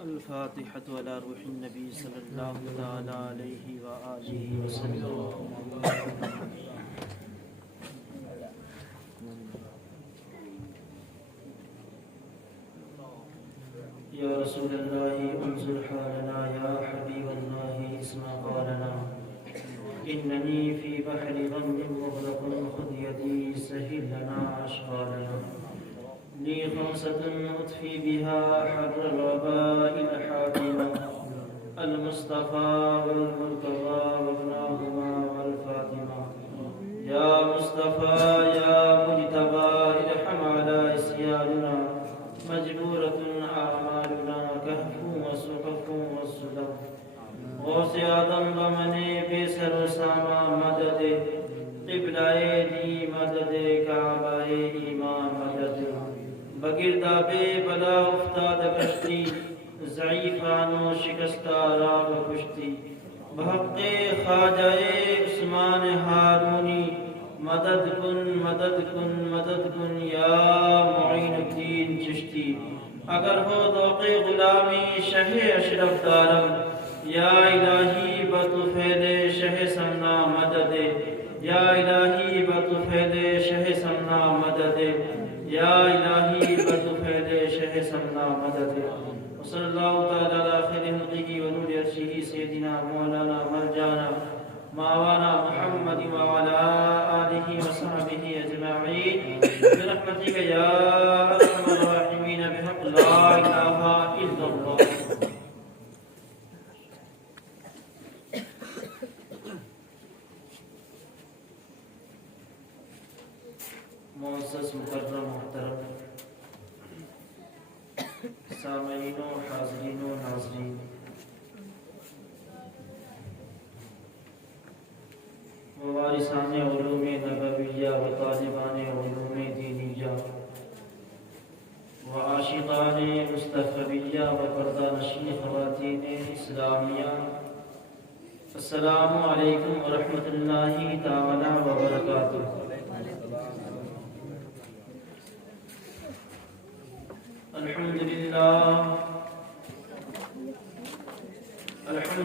الفاتحة على روح النبي صلى الله تعالى عليه وآله وسلم. يا رسول الله انظر حالنا، يا حبيب الله اسمع قالنا. إنني في بحر غم مغرق، خذ يدي سهل لنا أشغالنا. لي خمسة أطفي بها حر الوباء الحاكمة، المصطفى والمرتضى وابناهما والفاطمة. يا مصطفى يا مجتبى ارحم على إسياننا، مجبورة أعمالنا كهف وصحف والصدف. غوث آدم بمن بسر ساما مدد، قبلہ دی مدد کعبہ ایمان مدد. بگرداب بلا افتاد کشتی، ضعیفان و شکستہ راہ کشتی. بحق خواجہ عثمان ہارونی، مدد کن مدد کن مدد کن یا معین الدین چشتی. اگر ہو ذوق غلامی شہ اشرف دارم، یا الہی بطفیل شہ سمنا مدد. یا الہی بطفیل شہ سمنا مدد. یا الہی بطفیل شہ سمنا مدد. وصلی اللہ تعالی علی خیر خلقہ ونور عرشہ سیدنا مولانا مرجانا ماوانا محمد وعلی آلہ وصحبہ اجمعین برحمتک یا ارحم الراحمین بحق لا الہ الا اللہ. معزز مکرم محترم سامعین و حاضرین و ناظرین، وارثان علوم نبویہ و طالبان علوم دینیہ و عاشقان مصطفیہ و پردہ نشین خواتین اسلامیہ، السلام علیکم ورحمۃ اللہ تعالی وبرکاتہ. الحمد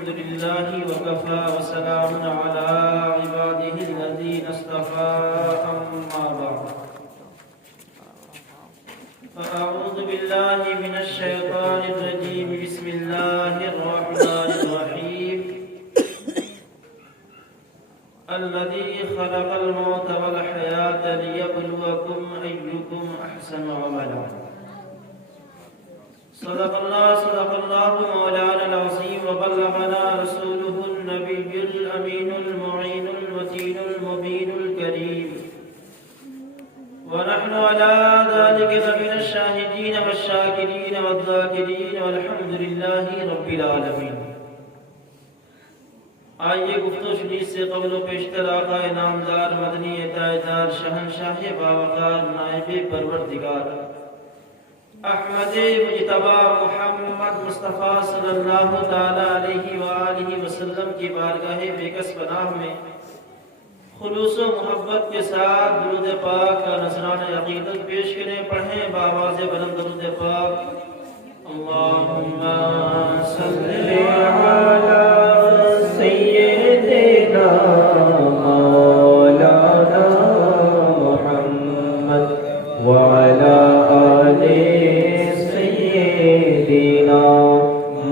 لله وكفى وسلام على عباده الذين اصطفى، أما بعد فأعوذ بالله من الشيطان الرجيم. بسم الله الرحمن الرحيم. الذي خلق الموت والحياة ليبلوكم أيكم أحسن عملا. صدق الله مولانا العظيم، وبلغنا رسوله النبي الأمين المعين المتين المبين الكريم، ونحن على ذلك لمن الشاهدين والشاكرين والذاكرين، والحمد لله رب العالمين. آئیے گفتگو شنیس سے قبل و پیشتر آقا نامدار مدنی تاجدار شہنشاہ باوقار نائب پروردگار احمد مجتبی محمد مصطفیٰ صلی اللہ تعالی علیہ وآلہ وسلم کی بارگاہ بےکس پناہ میں خلوص و محبت کے ساتھ درود پاک کا نذرانہ عقیدت پیش کریں. پڑھیں بآواز بلند درود پاک. اللہم صلی علی سیدنا مولانا محمد وعلی آلِ سیدنا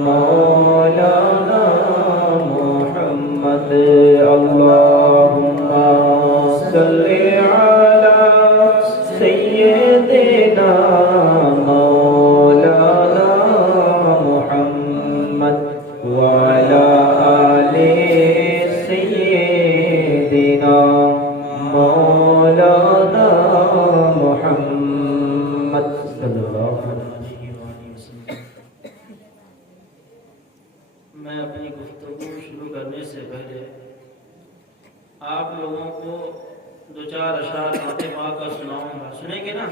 مولانا محمد. اللہم صلی علی سیدنا مولانا محمد وعلی آلِ سیدنا مولانا محمد صلی اللہ علیہ وسلم. میں اپنی گفتگو شروع کرنے سے پہلے آپ لوگوں کو دو چار اشعار نعت پاک کا سناؤں گا. سنیں گے نا؟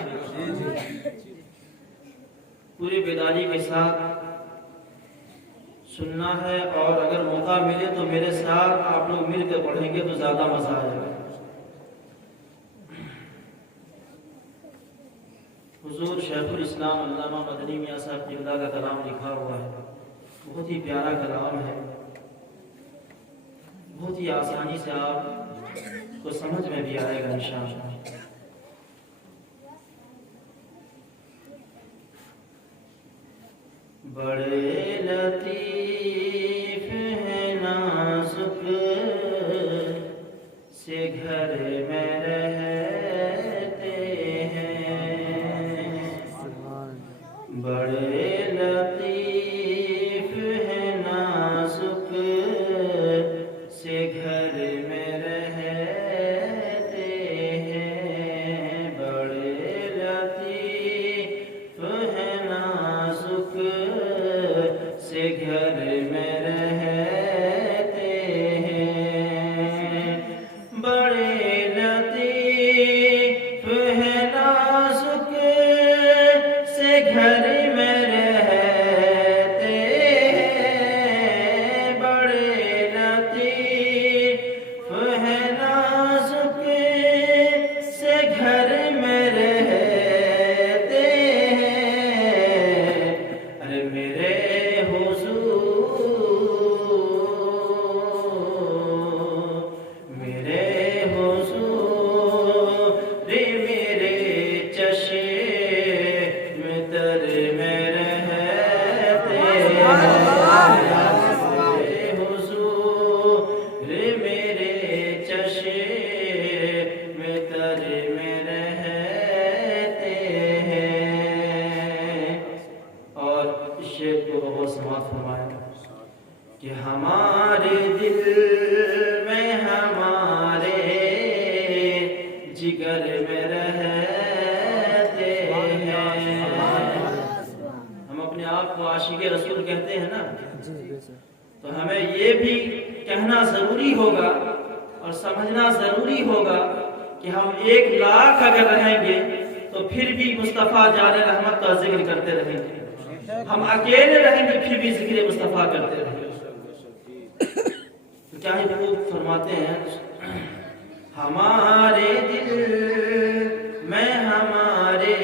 پوری بیداری کے ساتھ سننا ہے، اور اگر موقع ملے تو میرے ساتھ آپ لوگ مل کر پڑھیں گے تو زیادہ مزہ آئے گا. حضور شیخ الاسلام علامہ مدنی میاں صاحب قبلہ کا کلام لکھا ہوا ہے، بہت ہی پیارا کلام ہے، بہت ہی آسانی سے آپ کو سمجھ میں بھی آئے گا انشاءاللہ۔ بڑے لطیف ہیں نازک سے گھر میں رہتے ہیں، بڑے لطیف ہیں نازک سے گھر میں رہتے ہیں، بڑے لطیف ہیں نازک سے گھر میں رہتے ہیں، بڑے لطیف ہیں نازک سے گھر میں رہتے ہیں، بڑے لطیف ہیں نازک سے گھر میں رہتے ہیں، ارے میرے کہ ہمارے دل میں ہمارے جگر میں رہتے ہیں۔ ہم اپنے آپ کو عاشق رسول کہتے ہیں نا، تو ہمیں یہ بھی کہنا ضروری ہوگا اور سمجھنا ضروری ہوگا کہ ہم 1,00,000 اگر رہیں گے تو پھر بھی مصطفیٰ جان رحمت کا ذکر کرتے رہیں گے، ہم اکیلے رہیں گے پھر بھی ذکر مصطفیٰ کرتے رہیں گے۔ کیا ہی خوب فرماتے ہیں، ہمارے دل میں ہمارے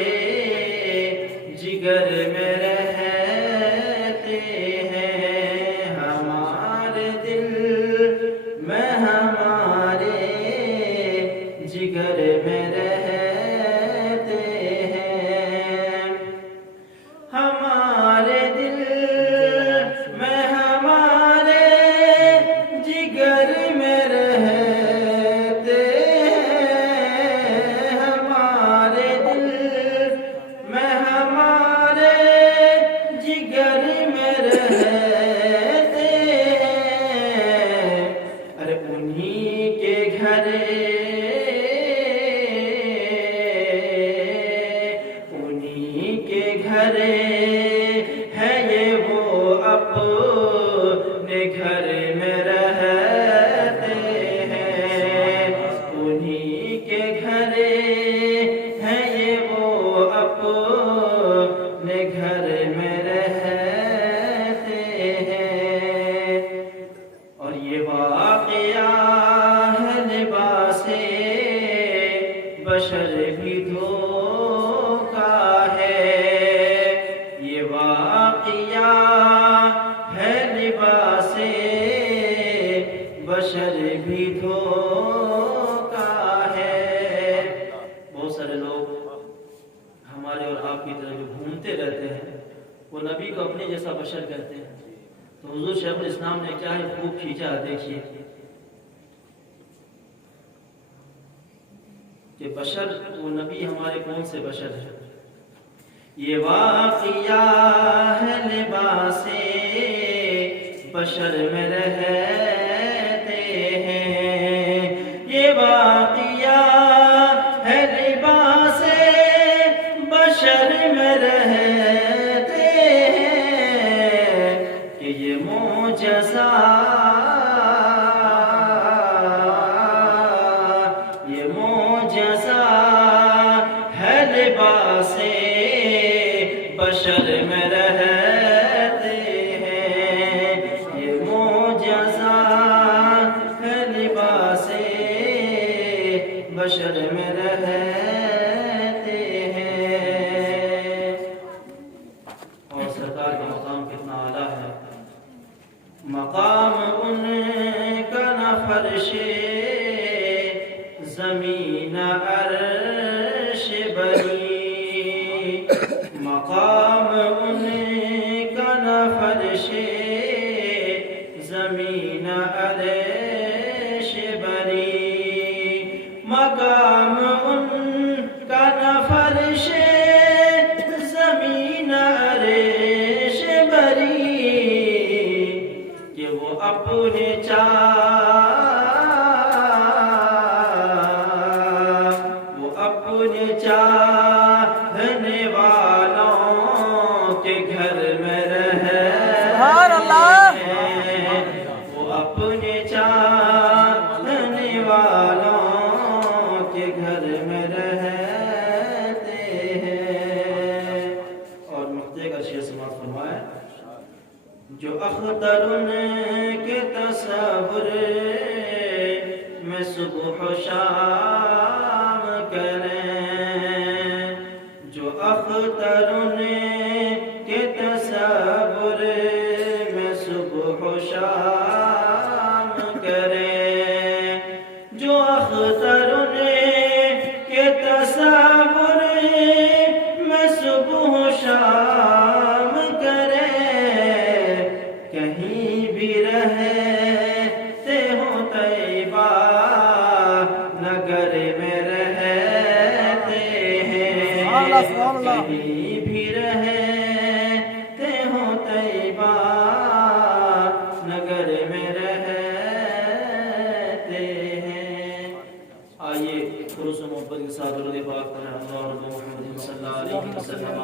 جگر میں رہتے ہیں، ہمارے دل میں ہمارے جگر میں رہتے ہیں، ہمارے دل میں ہمارے جگر میں رہتے ہیں، ہمارے دل میں ہمارے جگر میں رہتے ہیں، ارے انہی کے گھر ہے یہ وہ اپنے گھر میں رہتے ہیں، انہی کے گھر ہے یہ وہ اپنے گھر میں رہتے ہیں، اور یہ واقعہ ہے لباس بشر بھی دھوکا ہے، یہ واقعہ ہے لباس بشر بھی دھوکا ہے۔ بہت سارے لوگ ہمارے اور آپ کی طرح جو گھومتے رہتے ہیں وہ نبی کو اپنے جیسا بشر کہتے ہیں، تو حضور شیخ الاسلام نے کیا ہی خوب کھینچا، دیکھیے کہ بشر وہ نبی ہمارے کون سے بشر ہیں۔ یہ واقعہ ہے لباس بشر میں رہتے ہیں، یہ واقعہ ہے لباس بشر میں رہتے ہیں، کہ یہ معجزہ ہے لباس بشر میں رہتے ہیں، یہ معجزہ ہے لباس بشر میں رہتے ہیں، زمین عرش بری مقام ان کا نہ فرش زمین عرش بری مقام ان کا نہ فرش زمین عرش بری کہ وہ اپنے چاہنے والوں کے گھر میں رہے سبحان اللہ وہ اپنے چاہنے والوں کے گھر میں رہتے ہیں۔ اور نقطے کا شعر سماعت فرمائے جو اختر ان کے تصور میں صبح و شام کریں جو اختر ان کے تصور میں صبح و شام کریں جو اختر ان کے تصور میں صبح و شام کریں کہیں بھی رہتے ہو طیبہ نگر میں رہتے ہیں کہیں بھی رہتے ہو طیبہ نگر میں رہتے ہیں۔ آئیے خلوص و محبت کے ساتھ درود پاک پڑھیں اللہ محمد صلی اللہ علیہ وسلم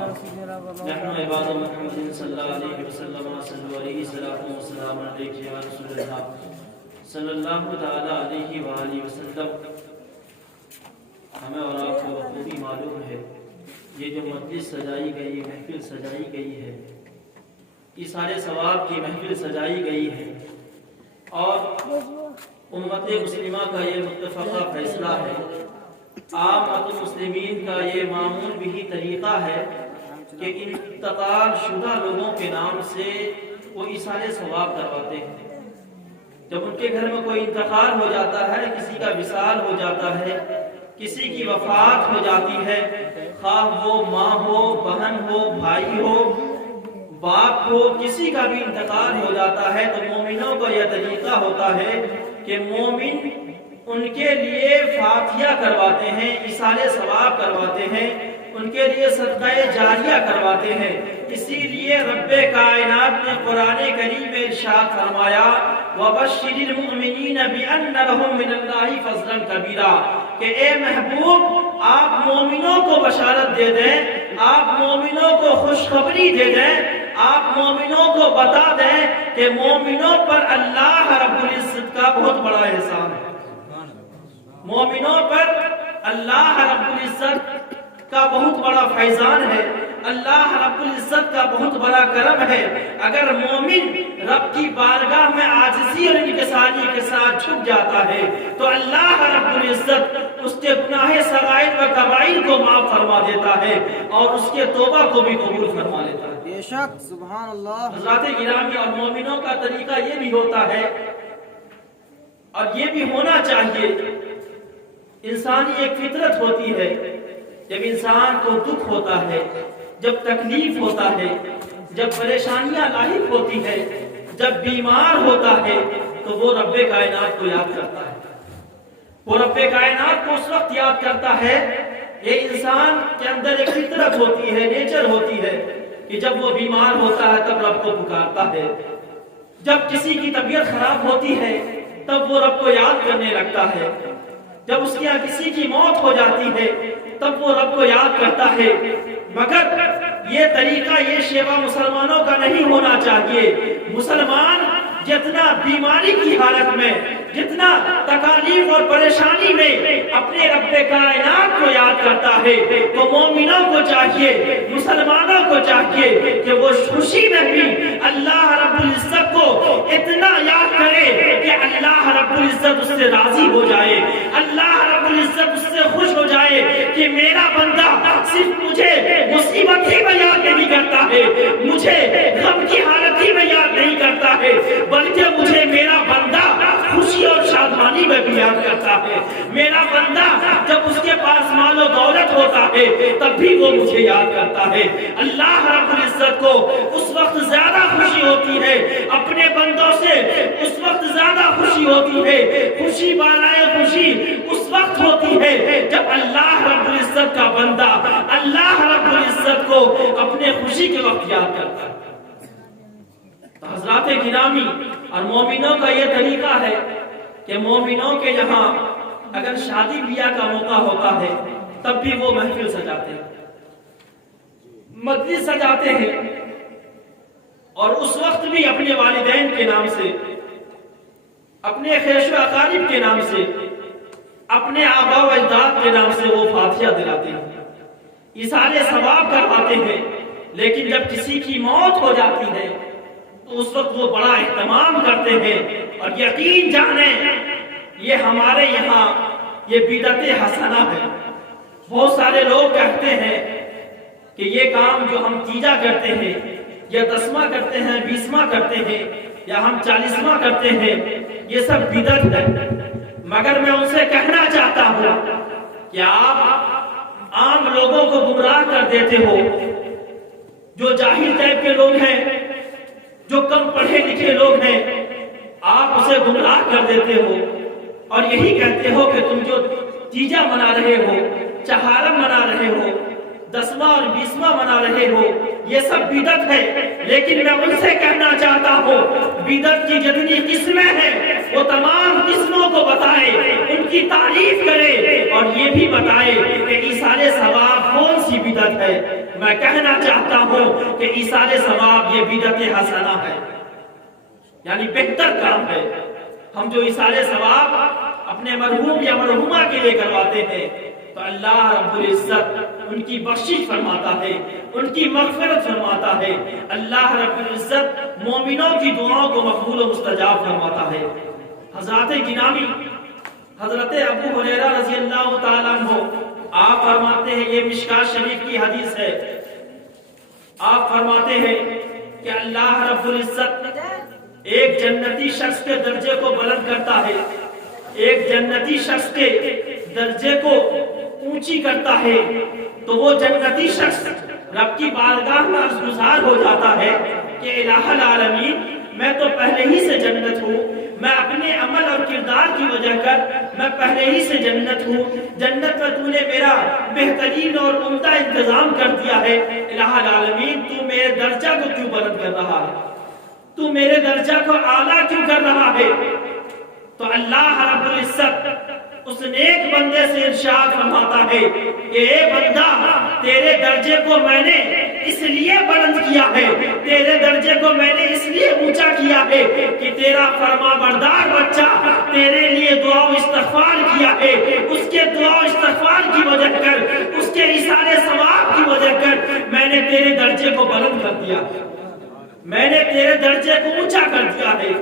نحن عباد محمد صلی اللہ علیہ وسلم صلی علیہ وسلم علیہ یا رسول اللہ صلی اللہ تعالیٰ علیہ وآلہ وسلم۔ ہمیں اور آپ کو بخوبی معلوم ہے یہ جو مجلس سجائی گئی محفل سجائی گئی ہے یہ سارے ثواب کی محفل سجائی گئی ہے اور امت مسلمہ کا یہ متفقہ فیصلہ ہے عامۃ المسلمین کا یہ معمول بھی طریقہ ہے کہ انتقال شدہ لوگوں کے نام سے وہ ایصال ثواب کرواتے ہیں۔ جب ان کے گھر میں کوئی انتقال ہو جاتا ہے کسی کا وصال ہو جاتا ہے کسی کی وفات ہو جاتی ہے خواہ وہ ماں ہو بہن ہو بھائی ہو باپ ہو کسی کا بھی انتقال ہو جاتا ہے تو مومنوں کو یہ طریقہ ہوتا ہے کہ مومن ان کے لیے فاتحہ کرواتے ہیں ایصال ثواب کرواتے ہیں ان کے لیے صدقہ جاریہ کرواتے ہیں۔ اسی لیے رب کائنات نے قرآن کریم میں ارشاد فرمایا وَبَشِّرِ الْمُؤْمِنِينَ بِأَنَّ لَهُم مِّنَ اللَّهِ فَضْلًا كَبِيرًا کہ اے محبوب آپ مومنوں کو بشارت دے دیں آپ مومنوں کو خوشخبری دے دیں آپ مومنوں کو بتا دیں کہ مومنوں پر اللہ رب العزت کا بہت بڑا احسان ہے مومنوں پر اللہ رب العزت کا بہت بڑا فیضان ہے اللہ رب العزت کا بہت بڑا کرم ہے۔ اگر مومن رب کی بارگاہ میں عاجزی اور انکساری کے ساتھ جھک جاتا ہے تو اللہ رب العزت اس کے گناہ صغائر و کبائر کو معاف فرما دیتا ہے اور اس کے توبہ کو بھی قبول فرما لیتا ہے۔ بے شک سبحان اللہ۔ حضرات گرامی اور مومنوں کا طریقہ یہ بھی ہوتا ہے اور یہ بھی ہونا چاہیے انسانی ایک فطرت ہوتی ہے جب انسان کو دکھ ہوتا ہے جب تکلیف ہوتا ہے جب پریشانیاں لاحق ہوتی ہے جب بیمار ہوتا ہے تو وہ رب کائنات کو یاد کرتا ہے وہ رب کائنات کو اس وقت یاد کرتا ہے یہ انسان کے اندر ایک فطرت ہوتی ہے نیچر ہوتی ہے کہ جب وہ بیمار ہوتا ہے تب رب کو پکارتا ہے جب کسی کی طبیعت خراب ہوتی ہے تب وہ رب کو یاد کرنے لگتا ہے جب اس کے یہاں کسی کی موت ہو جاتی ہے تب وہ رب کو یاد کرتا ہے مگر یہ طریقہ یہ شیوا مسلمانوں کا نہیں ہونا چاہیے مسلمان جتنا بیماری کی حالت میں جتنا تکالیف اور پریشانی میں اپنے رب کائنات کو یاد کرتا ہے تو مومنوں کو چاہیے مسلمانوں کو چاہیے کہ وہ خوشی میں بھی اللہ رب العزت کو اتنا یاد کرے کہ اللہ رب العزت اس سے راضی ہو جائے اللہ رب العزت اس سے خوش ہو جائے کہ میرا بندہ صرف مجھے مصیبت ہی میں یاد نہیں کرتا ہے مجھے غم کی حالت ہی میں یاد نہیں کرتا ہے بلکہ مجھے میرا بندہ خوشی اور شادمانی میں بھی یاد کرتا ہے. میرا بندہ جب اس کے پاس مال و دولت ہوتا ہے تب بھی وہ مجھے یاد کرتا ہے. اللہ رب العزت کو اس وقت زیادہ خوشی ہوتی ہے اپنے بندوں سے, اس وقت زیادہ خوشی ہوتی ہے, خوشی بالائے خوشی اس وقت ہوتی ہے جب اللہ رب العزت کا بندہ اللہ رب العزت کو اپنے خوشی کے وقت یاد کرتا ہے. تو حضرات گرامی, اور مومنوں کا یہ طریقہ ہے کہ مومنوں کے یہاں اگر شادی بیاہ کا موقع ہوتا ہے تب بھی وہ محفل سجاتے ہیں, مجلس سجاتے ہیں, اور اس وقت بھی اپنے والدین کے نام سے, اپنے خیش و اقارب کے نام سے, اپنے آبا و اجداد کے نام سے وہ فاتحہ دلاتے ہیں, ایصال ثواب کرواتے ہیں. لیکن جب کسی کی موت ہو جاتی ہے تو اس وقت وہ بڑا اہتمام کرتے ہیں, اور یقین جانیں یہ ہمارے یہاں یہ بدعت حسنہ ہے. بہت سارے لوگ کہتے ہیں کہ یہ کام جو ہم تیجا کرتے ہیں یا 10واں کرتے ہیں, 20واں کرتے ہیں, یا ہم 40واں کرتے ہیں, یہ سب بدعت ہے. مگر میں ان سے کہنا چاہتا ہوں کہ آپ عام لوگوں کو گمراہ کر دیتے ہو. جو جاہل ٹائپ کے لوگ ہیں, جو کم پڑھے لکھے لوگ ہیں, آپ اسے گمراہ کر دیتے ہو اور یہی کہتے ہو کہ تم جو تیجا منا رہے ہو, چہارم منا رہے ہو, 10واں اور 20واں منا رہے ہو, یہ سب بدعت ہے. لیکن میں ان سے کہنا چاہتا ہوں بدعت کی جتنی قسمیں ہیں وہ تمام قسموں کو بتائے, ان کی تعریف کرے, اور یہ بھی بتائے کہ ایصال ثواب کون سی بدعت ہے. میں کہنا چاہتا ہوں کہ ایصال ثواب یہ بدعت حسنہ ہے, یعنی بہتر کام ہے. ہم جو ایصال ثواب اپنے مرحوم یا مرحومہ کے لیے کرواتے ہیں تو اللہ رب العزت ان کی بخشش فرماتا ہے, ان کی مغفرت فرماتا ہے. اللہ رب العزت مومنوں کی دعاؤں کو مقبول و مستجاب فرماتا ہے. حضرات گرامی, حضرت ابو ہریرہ رضی اللہ تعالیٰ عنہ آپ فرماتے ہیں, یہ مشکات شریف کی حدیث ہے, آپ فرماتے ہیں کہ اللہ رب العزت ایک جنتی شخص کے درجے کو بلند کرتا ہے, ایک جنتی شخص کے درجے کو اونچی کرتا ہے, تو وہ جنتی شخص رب کی بارگاہ میں عرضگزار ہو جاتا ہے کہ الہ العالمین میں تو پہلے ہی سے جنت ہوں, میں اپنے عمل اور کردار کی وجہ کر میں پہلے ہی سے جنت ہوں, جنت میں تو نے میرا بہترین اور عمدہ انتظام کر دیا ہے. الہ العالمین تو میرے درجہ کو کیوں بلند کر رہا ہے, تو میرے درجہ کو اعلیٰ کیوں کر رہا ہے. تو اللہ رب العزت اس نیک بندے سے ارشاد فرماتا ہے کہ اے بندہ تیرے درجے کو میں نے اس لیے بلند کیا ہے, تیرے درجے کو میں نے اس لیے اونچا کیا ہے کہ تیرا فرما بردار بچہ تیرے لیے دعا و استغفار کیا ہے, اس کے دعا و استغفار کی وجہ کر, اس کے ایصال ثواب کی وجہ کر میں نے تیرے درجے کو بلند کر دیا, میں نے تیرے درجے کو اونچا کر دیا ہے.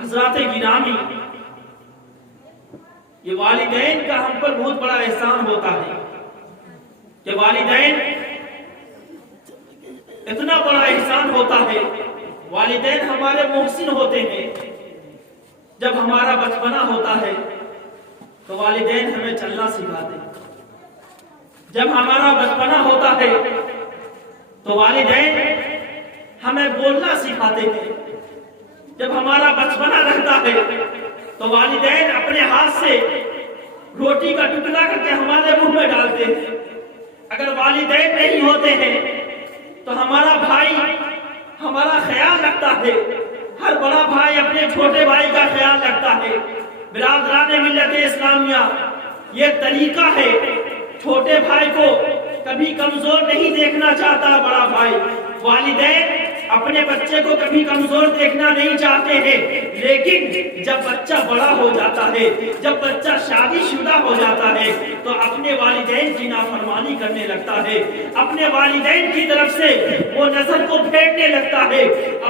حضرات گرامی, یہ والدین کا ہم پر بہت بڑا احسان ہوتا ہے کہ والدین اتنا بڑا احسان ہوتا ہے. والدین ہمارے محسن ہوتے ہیں. جب ہمارا بچپنا ہوتا ہے تو والدین ہمیں چلنا سکھاتے ہیں. جب ہمارا بچپنا ہوتا ہے تو والدین ہمیں بولنا سکھاتے ہیں. جب ہمارا بچپنا رہتا ہے تو والدین اپنے ہاتھ سے روٹی کا ٹکڑا کر کے ہمارے منہ میں ڈالتے ہیں. اگر والدین نہیں ہوتے ہیں تو ہمارا بھائی ہمارا خیال رکھتا ہے, ہر بڑا بھائی اپنے چھوٹے بھائی کا خیال رکھتا ہے. برادران ملت اسلامیہ, یہ طریقہ ہے, چھوٹے بھائی کو کبھی کمزور نہیں دیکھنا چاہتا بڑا بھائی. والدین اپنے بچے کو کبھی کمزور دیکھنا نہیں چاہتے ہیں, لیکن جب بچہ بڑا ہو جاتا ہے, جب بچہ شادی شدہ ہو جاتا ہے تو اپنے والدین کی نافرمانی کرنے لگتا ہے, اپنے والدین کی طرف سے وہ نظر کو پھیرنے لگتا ہے,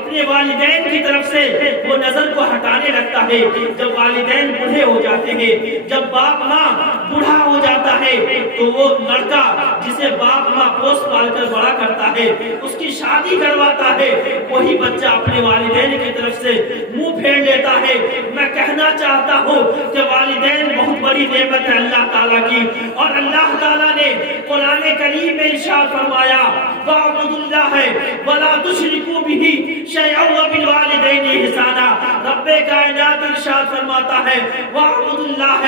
اپنے والدین کی طرف سے وہ نظر کو ہٹانے لگتا ہے۔ جب والدین بوڑھے ہو جاتے ہیں، جب باپ ماں بوڑھا ہو جاتا ہے، تو وہ لڑکا جسے باپ ماں پوس پال کر بڑا کرتا ہے، اس کی شادی کرواتا ہے، وہی بچہ اپنے والدین کی طرف سے منہ پھیر لیتا ہے۔ میں کہنا چاہتا ہوں کہ والدین بہت بڑی نعمت ہے اللہ تعالیٰ کی، اور اللہ تعالیٰ نے قرآن کریم میں ارشاد فرمایا وَاعْبُدُوا اللَّهَ وَلَا تُشْرِكُوا بِهِ شَيْئًا وَبِالْوَالِدَيْنِ إِحْسَانًا۔ رب کائنات ارشاد فرماتا ہے وَاعْبُدُوا اللَّهَ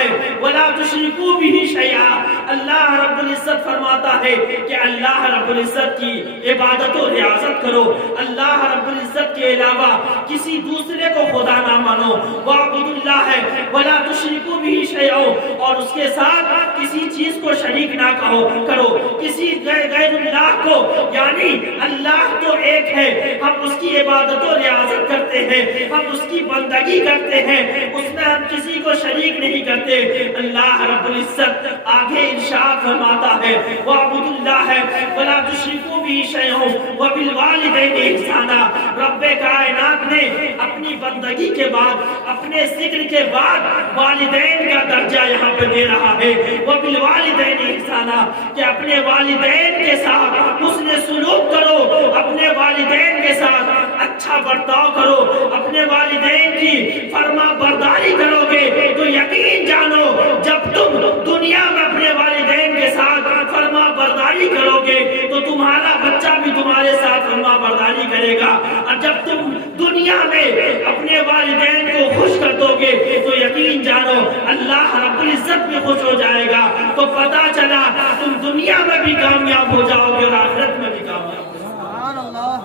وَلَا تُشْرِكُوا بِهِ شَيْئًا۔ اللہ رب العزت فرماتا ہے کہ اللہ رب العزت کی عبادت و ریاضت کرو، اللہ رب العزت کے علاوہ کسی دوسرے کو خدا نہ مانو۔ وَاعْبُدُوا اللَّهَ وَلَا تُشْرِكُوا بِهِ شَيْئًا، اور اس کے ساتھ کسی چیز کو شریک نہ کرو، کسی غیر اللہ کو، یعنی اللہ تو ایک ہے، ہم اس کی عبادت و ریاضت کرتے ہیں، ہم اس کی بندگی کرتے ہیں، اس میں ہم کسی کو شریک نہیں کرتے۔ اللہ رب العزت آگے ارشاد فرماتا ہے وَاعْبُدُوا اللَّهَ وَلَا تُشْرِكُوا بِهِ شَيْئًا وَبِالْوَالِدَيْنِ إِحْسَانًا۔ رب کائنات نے اپنی بندگی کے بعد، اپنے ذکر کے بعد والدین کا درجہ یہاں پہ دے رہا ہے وَبِالْوَالِدَيْنِ إِحْسَانًا، کہ اپنے والدین کے ساتھ حسن سلوک کرو، اپنے والدین کے ساتھ اچھا برتاؤ کرو، اپنے والدین کی فرما برداری کرو گے تو یقین جانو جب تم دنیا میں اپنے والدین کے ساتھ فرما برداری کرو گے تو تمہارا بچہ بھی تمہارے ساتھ فرما برداری کرے گا، اور جب تم دنیا میں اپنے والدین کو خوش کر دو گے تو یقین جانو اللہ رب العزت بھی خوش ہو جائے گا۔ تو پتا چلا تم دنیا میں بھی کامیاب ہو جاؤ گے اور آخرت میں بھی کامیاب ہو جاؤ گے۔ سبحان اللہ۔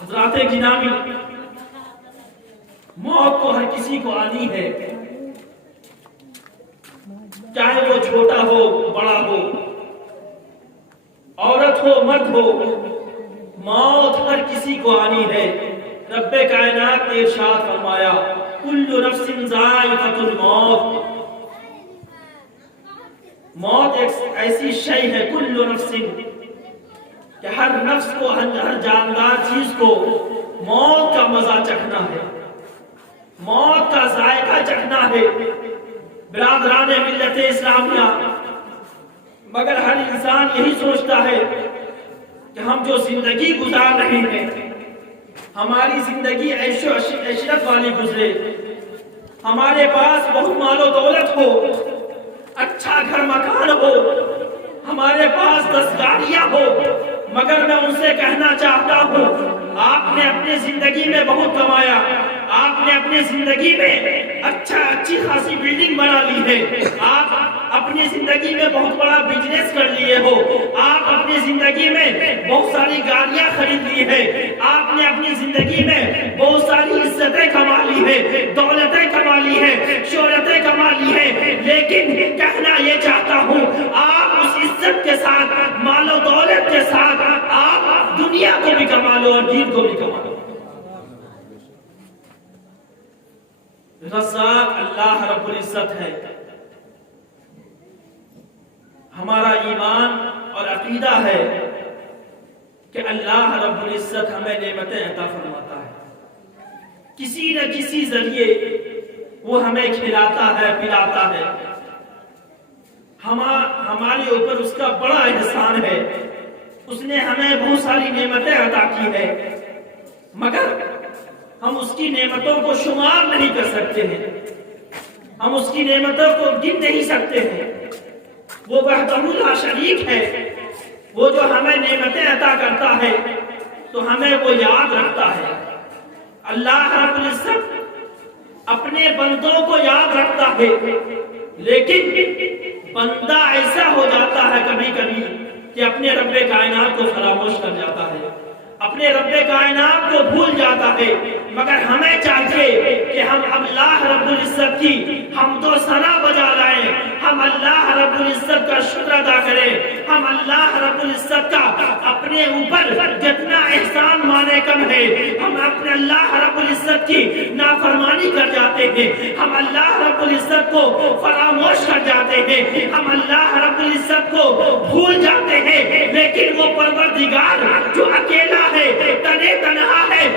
حضرات گرامی، موت تو ہر کسی کو آنی ہے، چاہے وہ چھوٹا ہو بڑا ہو، عورت ہو مرد ہو، موت ہر کسی کو آنی ہے۔ رب کائنات نے ارشاد فرمایا کل نفس ذائقۃ الموت، موت ایک ایسی شے ہے کل نفس، کہ ہر نفس کو، ہر جاندار چیز کو موت کا مزہ چکھنا ہے، موت کا ذائقہ چکھنا ہے۔ برادران ملت اسلامیہ، مگر ہر انسان یہی سوچتا ہے کہ ہم جو زندگی گزار رہے ہیں، ہماری زندگی عیش و عشرت والی گزرے، ہمارے پاس بہت مال و دولت ہو، اچھا گھر مکان ہو، ہمارے پاس 10 گاڑیاں ہو، مگر میں ان سے کہنا چاہتا ہوں آپ نے اپنی زندگی میں بہت کمایا، آپ نے اپنی زندگی میں اچھی خاصی بلڈنگ بنا لی ہے، آپ اپنی زندگی میں بہت بڑا بزنس کر لیے ہو، آپ اپنی زندگی میں بہت ساری گاڑیاں خرید لی ہے، آپ نے اپنی زندگی میں بہت ساری عزتیں کما لی ہے، دولتیں کما لی ہے، شہرتیں کما لی ہے، لیکن کہنا یہ چاہتا ہوں آپ اس عزت کے ساتھ، مال و دولت کے ساتھ آپ دنیا کو بھی کما لو اور دین کو بھی کما لو۔ رزاق اللہ رب العزت ہے۔ ہمارا ایمان اور عقیدہ ہے کہ اللہ رب العزت ہمیں نعمتیں عطا فرماتا ہے، کسی نہ کسی ذریعے وہ ہمیں کھلاتا ہے، پلاتا ہے، ہمارے اوپر اس کا بڑا احسان ہے، اس نے ہمیں بہت ساری نعمتیں عطا کی ہے، مگر ہم اس کی نعمتوں کو شمار نہیں کر سکتے ہیں، ہم اس کی نعمتوں کو گن نہیں سکتے ہیں۔ وہ وحدہ لا شریک ہے، وہ جو ہمیں نعمتیں عطا کرتا ہے تو ہمیں وہ یاد رکھتا ہے۔ اللہ رب العزت اپنے بندوں کو یاد رکھتا ہے، لیکن بندہ ایسا ہو جاتا ہے کبھی کبھی کہ اپنے رب کائنات کو فراموش کر جاتا ہے، اپنے رب کائنات کو بھول جاتا ہے، مگر ہمیں چاہیے کہ ہم اللہ رب العزت کی حمد و ثنا بجا لائیں، ہم اللہ رب العزت کا شکر ادا کریں، ہم اللہ رب العزت کا اپنے اوپر جتنا احسان مانے کم ہے، ہم اپنے اللہ رب العزت کی نافرمانی کر جاتے ہیں، ہم اللہ رب العزت کو فراموش کر جاتے ہیں، ہم اللہ رب العزت کو بھول جاتے ہیں، لیکن وہ پروردگار جو اکیلا ہے، تنے تنہا ہے،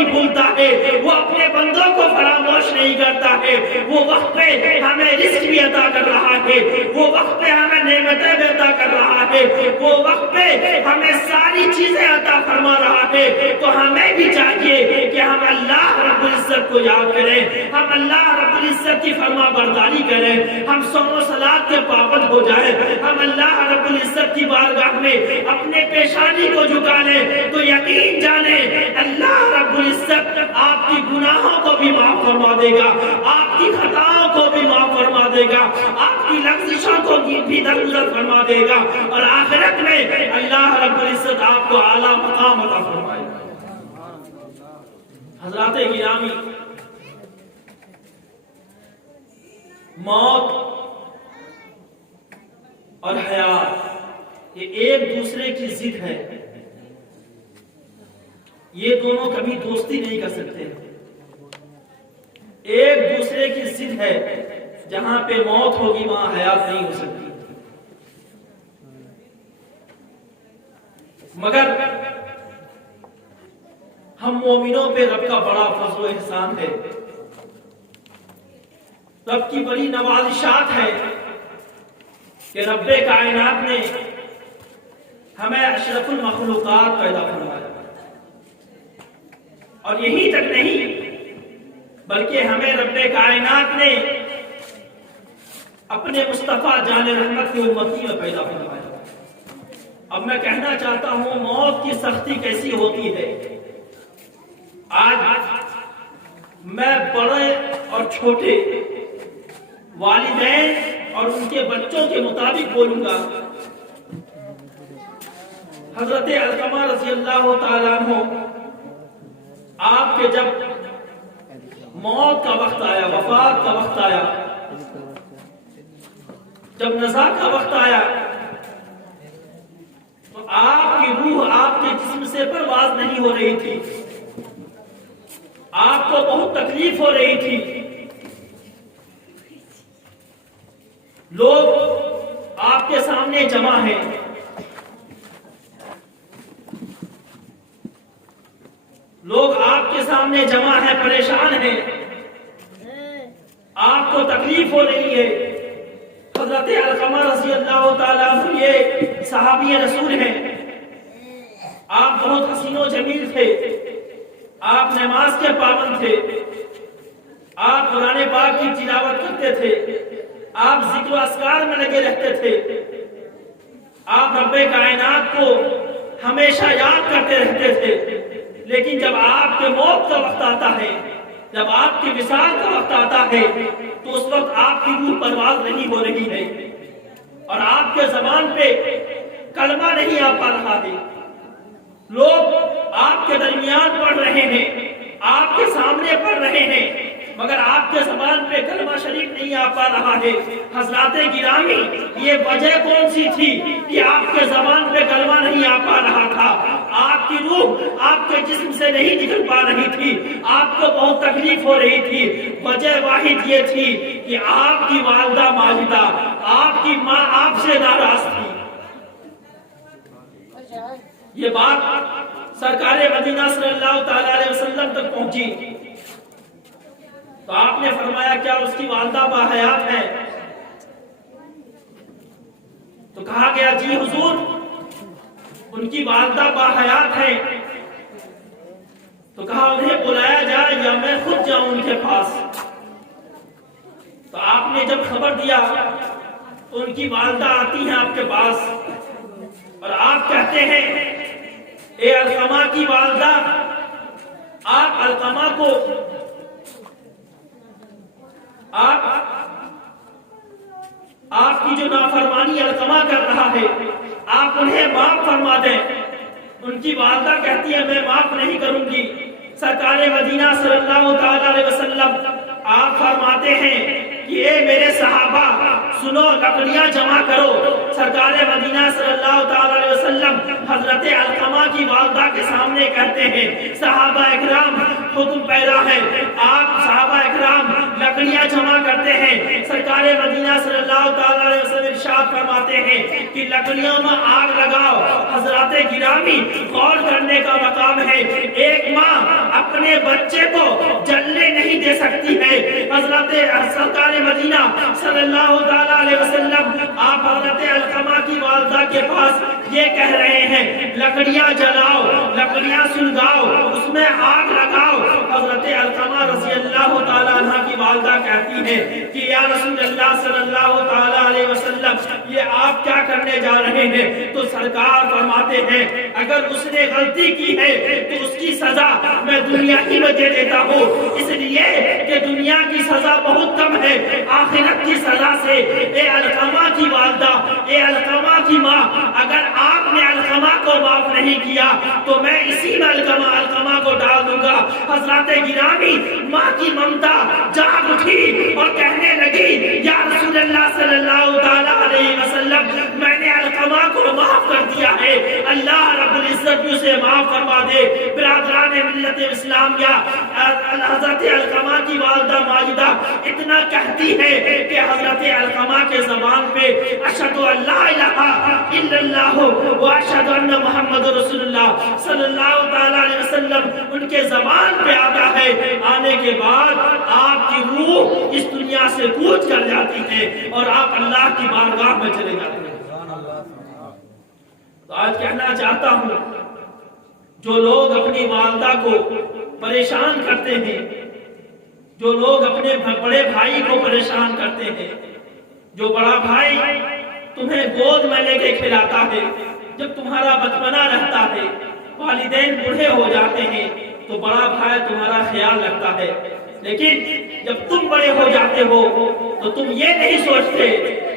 نہیں بھولتا ہے، وہ اپنے بندوں کو فراموش نہیں کرتا ہے، وہ وقت پہ ہمیں رزق بھی عطا کر رہا ہے، وہ وقت پہ ہمیں نعمتیں بھی عطا کر رہا ہے، وہ وقت پہ ہمیں ساری چیزیں عطا فرما رہا ہے۔ تو ہمیں بھی چاہیے کہ ہم اللہ رب العزت کو یاد کریں، ہم اللہ رب العزت کی فرما برداری کریں، ہم صوم و صلات کے پابند ہو جائیں، ہم اللہ رب العزت کی بارگاہ میں اپنے پیشانی کو جھکا لیں، تو یقین جانیں اللہ رب العزت آپ کی گناہوں کو بھی معاف فرما دے گا، آپ کی خطاؤں کو بھی معاف فرما دے گا، آپ کی لغزشوں کو بھی درگزر فرما دے گا، اور آخرت میں اللہ رب العزت آپ کو اعلیٰ مقام عطا فرمائے گا۔ حضرات گرامی، موت اور حیات یہ ایک دوسرے کی ضد ہے، یہ دونوں کبھی دوستی نہیں کر سکتے، ایک دوسرے کی ضد ہے، جہاں پہ موت ہوگی وہاں حیات نہیں ہو سکتی۔ مگر ہم مومنوں پہ رب کا بڑا فضل و احسان ہے، رب کی بڑی نوازشات ہے کہ رب کائنات نے ہمیں اشرف المخلوقات پیدا فرمایا، اور یہی تک نہیں بلکہ ہمیں رب کائنات نے اپنے مصطفیٰ جان رحمت کی امتی میں پیدا فرمایا۔ اب میں کہنا چاہتا ہوں موت کی سختی کیسی ہوتی ہے۔ آج میں بڑے اور چھوٹے والدین اور ان کے بچوں کے مطابق بولوں گا۔ حضرت علقمہ رضی اللہ تعالیٰ عنہ آپ کے جب موت کا وقت آیا، وفات کا وقت آیا، جب نزا کا وقت آیا، تو آپ کی روح آپ کے جسم سے پرواز نہیں ہو رہی تھی، آپ کو بہت تکلیف ہو رہی تھی۔ لوگ آپ کے سامنے جمع ہیں، لوگ آپ کے سامنے جمع ہیں، پریشان ہیں، آپ کو تکلیف ہو رہی ہے۔ حضرت علقمہ رضی اللہ تعالیٰ عنہ یہ صحابی رسول ہیں، آپ بہت حسین و جمیل تھے، آپ نماز کے پابند تھے، آپ قرآن پاک کی تلاوت کرتے تھے، آپ ذکر و اذکار میں لگے رہتے تھے، آپ رب کائنات کو ہمیشہ یاد کرتے رہتے تھے۔ لیکن جب آپ کے موت کا وقت آتا ہے، جب آپ کے وصال کا وقت آتا ہے، تو اس وقت آپ کی روح پرواز نہیں ہو رہی ہے، اور آپ کے زبان پہ کلمہ نہیں آ پا رہا ہے۔ لوگ آپ کے درمیان پڑھ رہے ہیں، آپ کے سامنے پڑھ رہے ہیں، مگر آپ کے زبان پہ کلمہ شریف نہیں آ پا رہا ہے۔ حضرات گرامی، یہ وجہ کون سی تھی کہ آپ کے زبان پہ کلمہ نہیں آ پا رہا تھا؟ آپ کی روح آپ کے جسم سے نہیں نکل پا رہی تھی، آپ کو بہت تکلیف ہو رہی تھی۔ وجہ واحد یہ تھی کہ آپ کی والدہ ماجدہ، آپ کی ماں آپ سے ناراض تھی۔ یہ بات سرکار مدینہ صلی اللہ تعالی علیہ وسلم تک پہنچی، تو آپ نے فرمایا کیا اس کی والدہ باحیات ہے؟ تو کہا گیا جی حضور ان کی والدہ باحیات ہے۔ تو کہا انہیں بلایا جائے یا میں خود جاؤں ان کے پاس؟ تو آپ نے جب خبر دیا تو ان کی والدہ آتی ہیں آپ کے پاس، اور آپ کہتے ہیں اے علقمہ کی والدہ، آپ علقمہ کو آپ کی جو نافرمانی علقمہ کر رہا ہے آپ انہیں معاف فرما دیں۔ ان کی والدہ کہتی ہے میں معاف نہیں کروں گی۔ سرکار مدینہ صلی اللہ تعالی علیہ وسلم آپ فرماتے ہیں کہ اے میرے صحابہ سنو، لکڑیاں جمع کرو۔ سرکار مدینہ صلی اللہ تعالی علیہ وسلم حضرت علقمہ کی والدہ کے سامنے کہتے ہیں صحابہ اکرام حکم پیدا ہے، آپ صحابہ اکرام لکڑیاں جمع کرتے ہیں۔ سرکار مدینہ صلی اللہ تعالی علیہ وسلم ارشاد ارشاد فرماتے ہیں کہ لکڑیوں میں آگ لگاؤ۔ حضرات گرامی غور کرنے کا مقام ہے، ایک ماں اپنے بچے کو جلنے نہیں دے سکتی ہے۔ حضرت سرکار مدینہ صلی اللہ تعالیٰ علیہ وسلم آپ حضرت علقمہ کی والدہ کے پاس یہ کہہ رہے ہیں لکڑیاں جلاؤ، لکڑیاں سلگاؤ، اس میں آگ لگاؤ۔ حضرت علقمہ رضی اللہ تعالیٰ عنہ کی والدہ کہتی ہے کہ یا رسول اللہ صلی اللہ تعالیٰ علیہ وسلم یہ آپ کیا کرنے جا رہے ہیں؟ تو سرکار فرماتے ہیں اگر اس نے غلطی کی ہے تو اس کی سزا میں دنیا ہی میں دے دیتا ہوں، اس لیے کہ دنیا کی سزا بہت کم ہے، آخرت کی سزا سے اے علقمہ کی والدہ، اے علقمہ کی ماں، اگر آپ نے علقمہ کو معاف نہیں کیا تو میں اسی میں علقمہ کو ڈال دوں گا۔ حضرات گرامی ماں کی ممتا جاگ اٹھی اور کہنے لگی یا رسول اللہ صلی اللہ تعالیٰ علیہ وسلم میں نے علقمہ کو معاف کر دیا ہے، اللہ رب العزت اسے معاف فرما دے۔ برادران ملت اسلامیہ حضرت علقمہ کی والدہ ماجدہ اتنا کہتی ہے کہ حضرت علقمہ کے زبان پہ اشہد ان لا الہ الا اللہ و اشہد ان محمد رسول اللہ صلی اللہ تعالیٰ علیہ وسلم ان کے زبان پہ آتا ہے، آنے کے بعد آپ کی روح اس دنیا سے کوچ کر جاتی ہے اور آپ اللہ کی بارگاہ میں چلے جاتے ہیں۔ تو آج کہنا چاہتا ہوں جو لوگ اپنی والدہ کو پریشان کرتے ہیں، جو لوگ اپنے بڑے بھائی کو پریشان کرتے ہیں، جو بڑا بھائی تمہیں گود میں لے کے کھلاتا ہے، جب تمہارا بچپنا رہتا ہے، والدین بوڑھے ہو جاتے ہیں تو بڑا بھائی تمہارا خیال رکھتا ہے، لیکن جب تم بڑے ہو جاتے ہو تو تم یہ نہیں سوچتے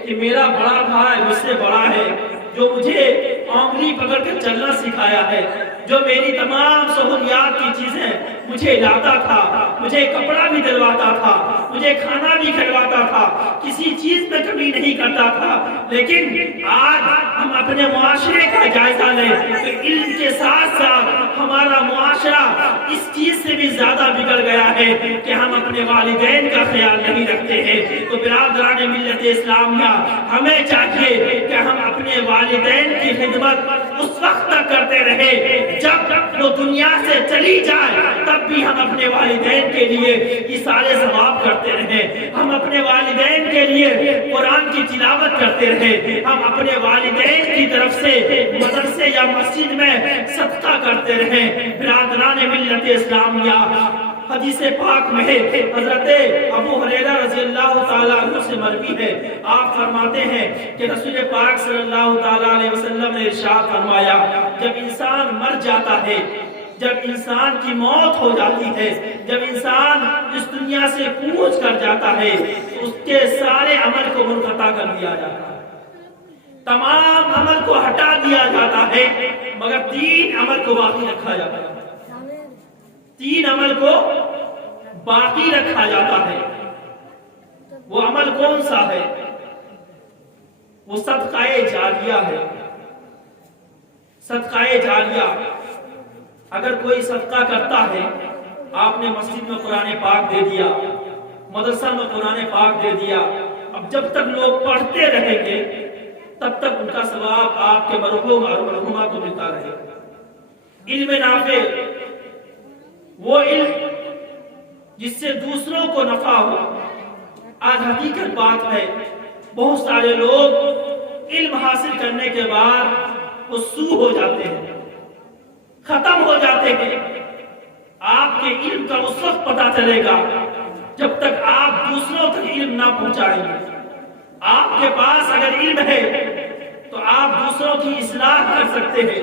کہ میرا بڑا بھائی مجھ سے بڑا ہے، جو مجھے انگلی پکڑ کے چلنا سکھایا ہے، جو میری تمام سہولیات کی چیزیں مجھے لاتا تھا، مجھے کپڑا بھی دلواتا تھا، مجھے کھانا بھی کھلواتا تھا، کسی چیز میں کمی نہیں کرتا تھا، لیکن آج ہم اپنے معاشرے کا جائزہ لیں کہ علم کے ساتھ ساتھ ہمارا معاشرہ اس چیز سے بھی زیادہ بگڑ گیا ہے کہ ہم اپنے والدین کا خیال نہیں رکھتے ہیں۔ تو برادران ملت اسلامیہ ہمیں چاہیے کہ ہم اپنے والدین کی خدمت اس وقت تک کرتے رہے جب وہ دنیا سے چلی جائے، تب بھی ہم اپنے والدین کے لیے ایثار ثواب کرتے رہیں، ہم اپنے والدین کے لیے قرآن کی تلاوت کرتے رہیں، ہم اپنے والدین کی طرف سے مدرسے یا مسجد میں صدقہ کرتے رہیں۔ برادران ملت اسلامیہ حدیث پاک میں حضرت ابو ہریرہ رضی اللہ تعالیٰ عنہ سے مروی ہے، آپ فرماتے ہیں کہ رسول پاک صلی اللہ تعالیٰ علیہ وسلم نے ارشاد فرمایا جب انسان مر جاتا ہے، جب انسان کی موت ہو جاتی ہے، جب انسان اس دنیا سے کوچ کر جاتا ہے تو اس کے سارے عمل کو منقطع کر دیا جاتا ہے، تمام عمل کو ہٹا دیا جاتا ہے، مگر 3 عمل کو باقی رکھا جاتا ہے، 3 عمل کو باقی رکھا جاتا ہے۔ وہ عمل کون سا ہے؟ وہ صدقہ جاریہ ہے۔ صدقہ جاریہ، اگر کوئی صدقہ کرتا ہے، آپ نے مسجد میں قرآن پاک دے دیا، مدرسہ میں قرآن پاک دے دیا، اب جب تک لوگ پڑھتے رہیں گے تب تک ان کا ثواب آپ کے مرحوم اور مرحومہ کو ملتا رہے گا۔ علم نافع، وہ علم جس سے دوسروں کو نفع ہو۔ آج حقیقت بات ہے بہت سارے لوگ علم حاصل کرنے کے بعد وہ سو ہو جاتے ہیں، ختم ہو جاتے ہیں۔ آپ کے علم کا اس وقت پتہ چلے گا جب تک آپ دوسروں تک علم نہ پہنچائیں گے۔ آپ کے پاس اگر علم ہے تو آپ دوسروں کی اصلاح کر سکتے ہیں،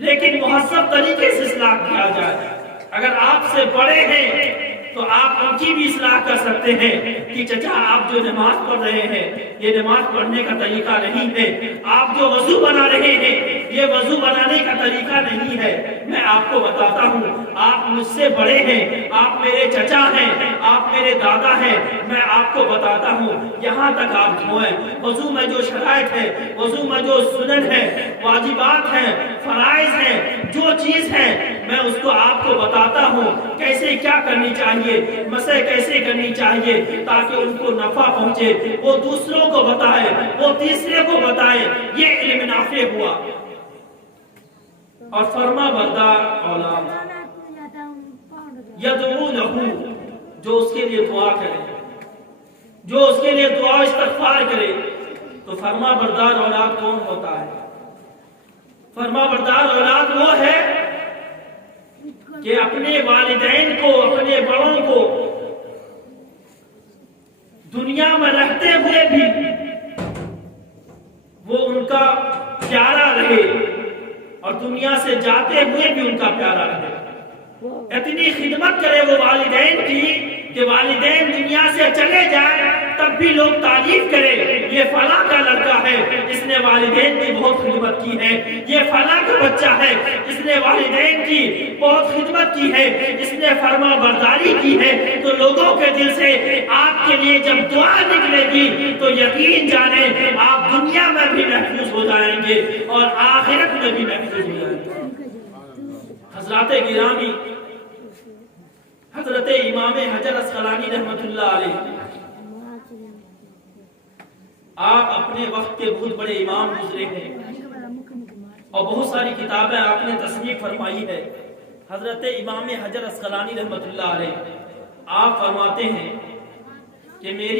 لیکن مہذب طریقے سے اصلاح کیا جائے۔ اگر آپ سے بڑے ہیں تو آپ ان کی بھی اصلاح کر سکتے ہیں کہ چچا آپ جو نماز پڑھ رہے ہیں یہ نماز پڑھنے کا طریقہ نہیں ہے، آپ جو وضو بنا رہے ہیں یہ وضو بنانے کا طریقہ نہیں ہے۔ میں آپ کو بتاتا ہوں، آپ مجھ سے بڑے ہیں، آپ میرے چچا ہیں، آپ میرے دادا ہیں، میں آپ کو بتاتا ہوں یہاں تک آپ دھوئیں۔ وضو میں جو شرائط ہے، وضو میں جو سنن ہے، واجبات ہیں، فرائض ہیں، جو چیز ہے میں اس کو آپ کو بتاتا ہوں کیسے کیا کرنی چاہیے، مسح کیسے کرنی چاہیے تاکہ ان کو نفع پہنچے، وہ دوسروں کو بتائے، وہ تیسرے کو بتائے، یہ علم نافع ہوا۔ اور فرما بردار اولاد، یدعو لہو، جو اس کے لیے دعا کرے، جو اس کے لیے دعا استغفار کرے۔ تو فرما بردار اولاد کون ہوتا ہے؟ فرما بردار اولاد وہ ہے کہ اپنے والدین کو، اپنے بڑوں کو دنیا میں رہتے ہوئے بھی وہ ان کا پیارا رہے اور دنیا سے جاتے ہوئے بھی ان کا پیارا رہے۔ اتنی خدمت کرے وہ والدین کی کہ والدین دنیا سے چلے جائیں تب بھی لوگ تعریف کریں، یہ فلاں کا لڑکا ہے اس نے والدین کی بہت خدمت کی ہے، یہ فلاں کا بچہ ہے اس نے والدین کی بہت خدمت کی ہے، اس نے فرما برداری کی ہے۔ تو لوگوں کے دل سے آپ کے لیے جب دعا نکلے گی تو یقین جانیں آپ دنیا میں بھی محفوظ ہو جائیں گے اور آخرت میں بھی محفوظ ہو جائیں گے۔ حضرات گرامی، حضرت امام حجر اسقلانی رحمت اللہ علیہ، آپ اپنے وقت کے بہت بڑے امام گزرے ہیں اور بہت ساری کتابیں آپ نے تصنیف فرمائی ہے۔ حضرت امام حجر اسقلانی رحمت اللہ علیہ آپ فرماتے ہیں کہ میری